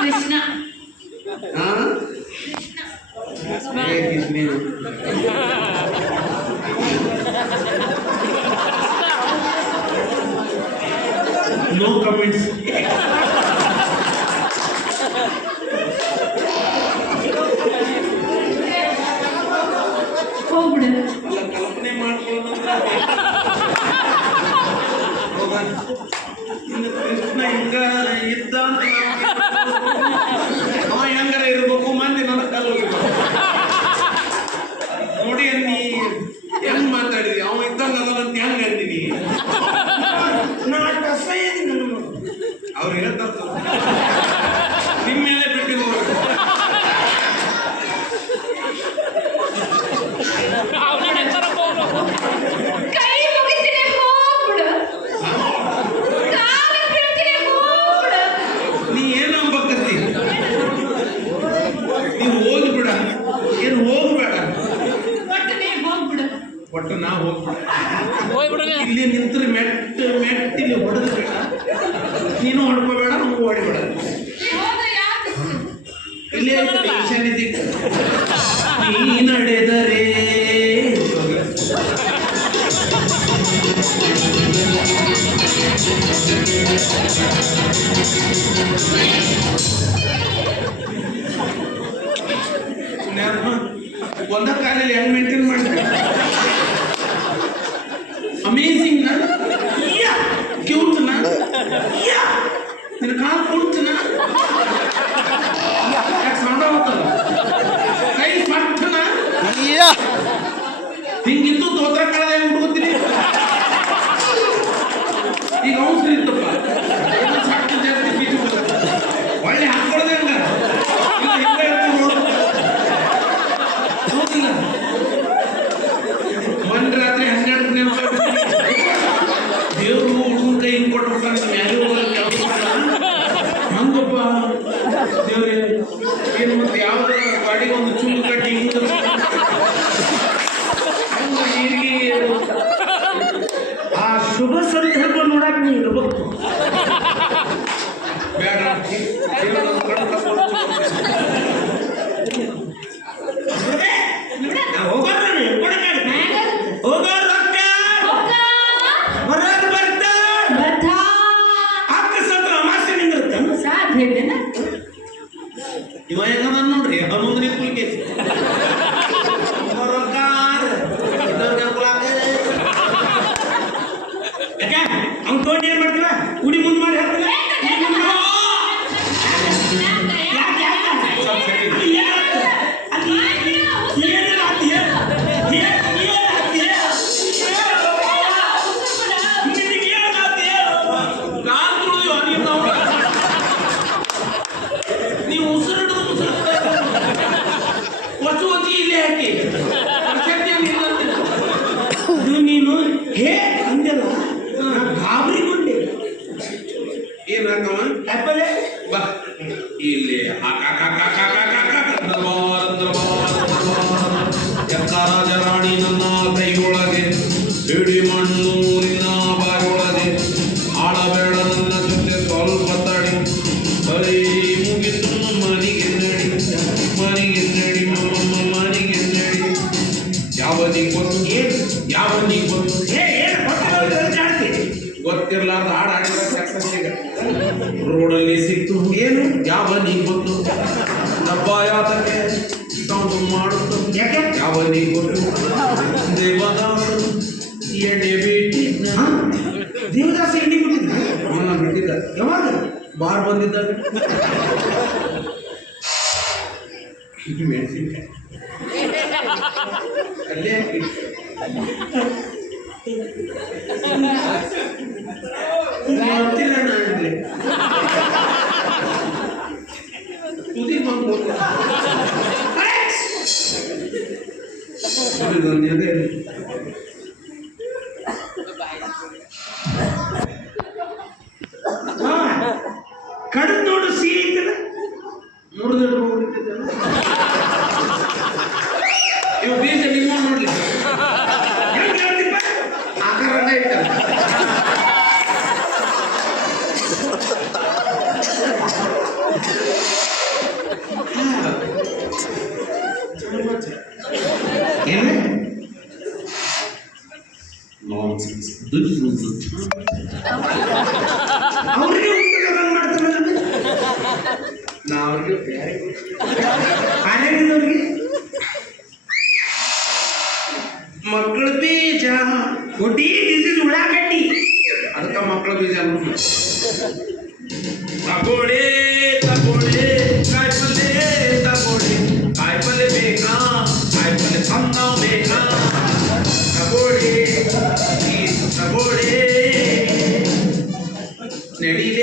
ಕೃಷ್ಣ ಹಾ ಏ ಕೃಷ್ಣೇನು no comments ಹೋಗ್ಬಿಡು ಕಲ್ಪನೆ ಮಾಡ್ಕೊಳ್ಳೋದು ಹೌದಾ? ಇನ್ನು ಕೃಷ್ಣ ಹಿಂಗ ಇದ್ದ ಅಂತ ನೀ ಏನು ಅಂಬಕತ್ತಿ ನೀ ಹೋಗ್ಬಿಡ ಏನು ಹೋಗ್ಬೇಡ ಒಟ್ಟು ನೀ ಹೋಗ್ಬಿಡು ಒಟ್ಟು ನಾ ಹೋಗ್ಬಿಡ ಇಲ್ಲಿ ನಿಂತ್ರೆ ಮೆಟ್ಟ ಮೆಟ್ಟಿಲಿ ಹೊಡೆದು ಬೇಡ ನೀನು ಹೊಡ್ಕೋಬೇಡ ನಾವು ಹೊಡಿಬೇಡ ಒಂದ ಕಾಲಲ್ಲಿ ಹೆಂಗ್ ಮೇಂಟೈನ್ ಮಾಡ್ತಾರೆ? ಅಕಸ್ಮಾತ್ ಅಮಾಸೆ ನಿಂದಿರ್ತಾನ ಸಾಧ್ಯ ಇದೆನಾ ಇವ ಹೆಂಗದ ನೋಡ್ರಿ ಹನ್ನೊಂದನೇ ಎಕ್ಕ ರಾಜರಾಣಿ ನನ್ನ ಕೈಯೊಳಗೆ ಬೇಡಿ ಮಣ್ಣು ನಿನ್ನ ಬಾಯೊಳಗೆ. ಆಳಬೇಡ ನನ್ನ ಜೊತೆ ಸ್ವಲ್ಪ ತಡಿ. ಕೈ ಮುಗಿತು ಮನೆಗೆ ನಡಿ ಮನೆಗೆ ನಡಿ ಮಮ್ಮ ಮನೆಗೆ ನಡಿ. ಯಾವ ನೀ ಗೊತ್ತು ಯಾವ ನೀ ಗೊತ್ತು ಗೊತ್ತಿರ್ಲಾರ್ದ ಹಾಡು ಸಕ್ಸಸ್ ರೋಡಲ್ಲಿ ಸಿಕ್ತು ಏನು? ಯಾವ ನೀ ಗೊತ್ತು? ಡಬ್ಬ ಯಾತಕ್ಕೆ ಸೌಂಡ್ ಮಾಡುತ್ತ ಯಾಕೆ ಯಾವ ನೀ ಗೊತ್ತು ದೇವದಾಸರು ಎಣ್ಣೆ ಬಿಟ್ಟಿ ಹಾ? ದೇವದಾಸ ಎಣ್ಣೆ ಕೊಟ್ಟಿದ್ದ ಅವನ್ನ ಬಿಟ್ಟಿದ್ದ ಯಾವಾಗ ಬಾರ್ ಬಂದಿದ್ದಾಗ ಮೆಣಸಿನ್ಕಾಯಿ ಅಲ್ಲೇ ಹಾಕಿ. ಗೊತ್ತಿಲ್ಲ கடுத்தோடு சீரித்தது முருகன் ಅವ್ರಿಗೆ ಊಟ ಮಾಡ್ತಾರಲ್ಲ ನಾ ಅವ್ರಿಗೆ ಆರೋಗ್ಯದವ್ರಿಗೆ ಮಕ್ಕಳ ಬೀಜ ಒಟ್ಟಿ ದಿಸ್ ಇಸ್ ಉಳ್ಳಾಗಡ್ಡಿ ಅದಕ್ಕ ಮಕ್ಕಳ ಬೀಜ ಅನ್ನೋದು.